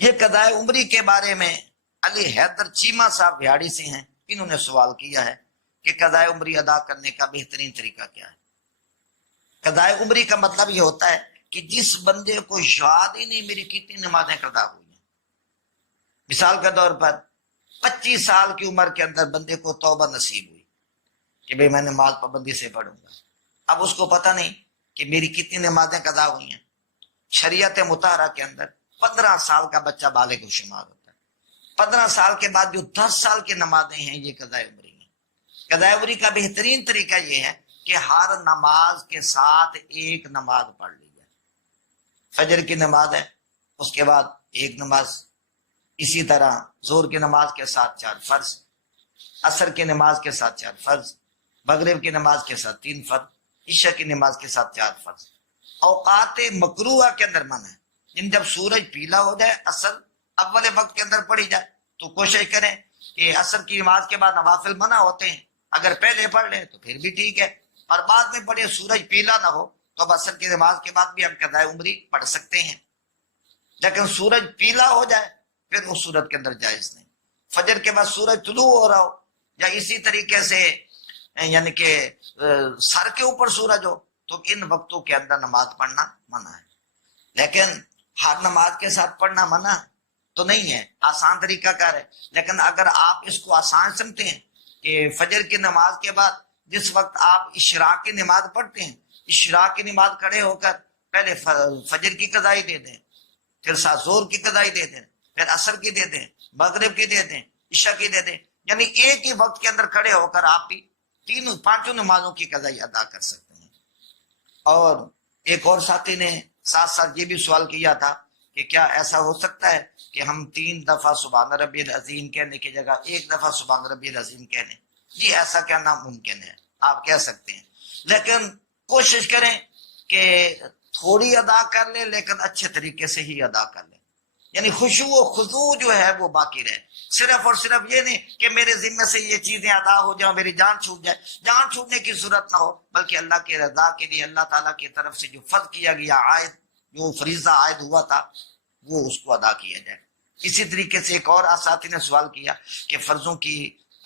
یہ قضائے عمری کے بارے میں علی حیدر چیمہ صاحب بہاڑی سے ہیں، انہوں نے سوال کیا ہے کہ قضائے عمری ادا کرنے کا بہترین طریقہ کیا ہے۔ قضائے عمری کا مطلب یہ ہوتا ہے کہ جس بندے کو یاد ہی نہیں میری کتنی نمازیں قضا ہوئی ہیں۔ مثال کے طور پر 25 سال کی عمر کے اندر بندے کو توبہ نصیب ہوئی کہ بھئی میں نماز پابندی سے پڑھوں گا، اب اس کو پتہ نہیں کہ میری کتنی نمازیں قضا ہوئی ہیں۔ شریعت مطہرہ کے اندر 15 سال کا بچہ بالغ و شمار ہوتا ہے۔ 15 سال کے بعد جو 10 سال کی نمازیں ہیں یہ قضائے عمری ہیں۔ قضائے عمری کا بہترین طریقہ یہ ہے کہ ہر نماز کے ساتھ ایک نماز پڑھ لی جائے۔ فجر کی نماز ہے، اس کے بعد ایک نماز، اسی طرح ظہر کی نماز کے ساتھ 4 فرض، عصر کی نماز کے ساتھ 4 فرض، مغرب کی نماز کے ساتھ 3 فرض، عشاء کی نماز کے ساتھ 4 فرض۔ اوقات مکروہ کے اندر منع ہے، یعنی جب سورج پیلا ہو جائے عصر اول وقت کے اندر پڑھی جائے تو کوشش کریں کہ عصر کی نماز کے بعد نوافل منع ہوتے ہیں، اگر پہلے پڑھ لیں تو پھر بھی ٹھیک ہے، اور بعد میں پڑھے سورج پیلا نہ ہو تو اب عصر کی نماز کے بعد بھی ہم قضائے عمری پڑھ سکتے ہیں۔ لیکن سورج پیلا ہو جائے پھر اس صورت کے اندر جائز نہیں۔ فجر کے بعد سورج طلوع ہو رہا ہو یا اسی طریقے سے یعنی کہ سر کے اوپر سورج ہو تو ان وقتوں کے اندر نماز پڑھنا منع ہے۔ لیکن ہر نماز کے ساتھ پڑھنا منع تو نہیں ہے، آسان طریقہ کار ہے۔ لیکن اگر آپ اس کو آسان سمجھتے ہیں کہ فجر کی نماز کے بعد جس وقت آپ اشراق کی نماز پڑھتے ہیں، اشراق کی نماز کھڑے ہو کر پہلے فجر کی قضائی دے دیں، پھر ظہر کی قضائی دے دیں، پھر عصر کی دے دیں، مغرب کی دے دیں، عشاء کی دے دیں، یعنی ایک ہی وقت کے اندر کھڑے ہو کر آپ بھی 5 نمازوں کی قضائی ادا کر سکتے ہیں۔ اور ایک اور ساتھی نے ساتھ ساتھ یہ بھی سوال کیا تھا کہ کیا ایسا ہو سکتا ہے کہ ہم 3 دفعہ سبحان ربی العظیم کہنے کی جگہ 1 دفعہ سبحان ربی العظیم کہنے؟ جی ایسا کیا ناممکن ہے، آپ کہہ سکتے ہیں، لیکن کوشش کریں کہ تھوڑی ادا کر لیں لیکن اچھے طریقے سے ہی ادا کر لیں، یعنی خشوع و خضوع جو ہے وہ باقی رہے۔ صرف اور صرف یہ نہیں کہ میرے ذمے سے یہ چیزیں ادا ہو جائیں، میری جان چھوٹ جائے، جان چھوٹنے کی صورت نہ ہو، بلکہ اللہ کی رضا کے لیے اللہ تعالیٰ کی طرف سے جو فرض کیا گیا عائد، جو فریضہ عائد ہوا تھا وہ اس کو ادا کیا جائے۔ اسی طریقے سے ایک اور اساتذہ نے سوال کیا کہ فرضوں کی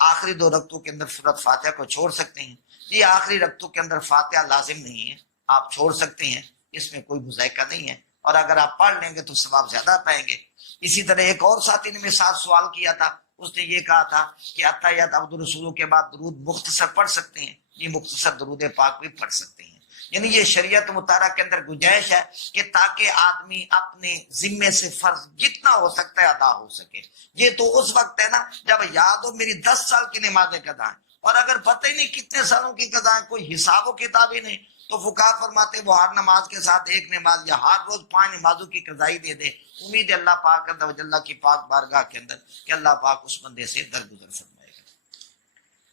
آخری 2 رکعتوں کے اندر سورۃ فاتحہ کو چھوڑ سکتے ہیں؟ یہ آخری رکعتوں کے اندر فاتحہ لازم نہیں ہے، آپ چھوڑ سکتے ہیں، اس میں کوئی مذائقہ نہیں ہے، اور اگر آپ پڑھ لیں گے تو ثواب زیادہ پائیں گے۔ اسی طرح ایک اور ساتھی نے میرے ساتھ سوال کیا تھا، اس نے یہ کہا تھا کہ اتحیات عبد الرسولوں کے بعد درود مختصر پڑھ سکتے ہیں؟ یہ مختصر درود پاک بھی پڑھ سکتے ہیں، یعنی یہ شریعت مطالعہ کے اندر گنجائش ہے کہ تاکہ آدمی اپنے ذمے سے فرض جتنا ہو سکتا ہے ادا ہو سکے۔ یہ تو اس وقت ہے نا جب یاد ہو میری 10 سال کی نمازیں قضا ہیں، اور اگر پتہ ہی نہیں کتنے سالوں کی قضا ہے، کوئی حساب و کتاب ہی نہیں، تو فقہا فرماتے وہ ہر نماز کے ساتھ 1 نماز یا ہر روز 5 نمازوں کی قضائی دے دے، امید ہے اللہ پاک عز و جل کی پاک بارگاہ کے اندر کہ اللہ پاک اس بندے سے درگزر فرمائے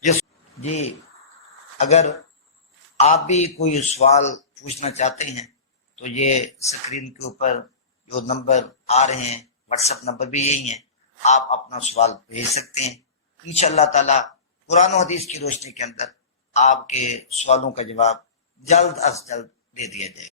گا۔ جی اگر آپ بھی کوئی سوال پوچھنا چاہتے ہیں تو یہ سکرین کے اوپر جو نمبر آ رہے ہیں، واٹس ایپ نمبر بھی یہی ہیں، آپ اپنا سوال بھیج سکتے ہیں، انشاءاللہ تعالی قرآن و حدیث کی روشنی کے اندر آپ کے سوالوں کا جواب جلد از جلد دے دیا جائے گا۔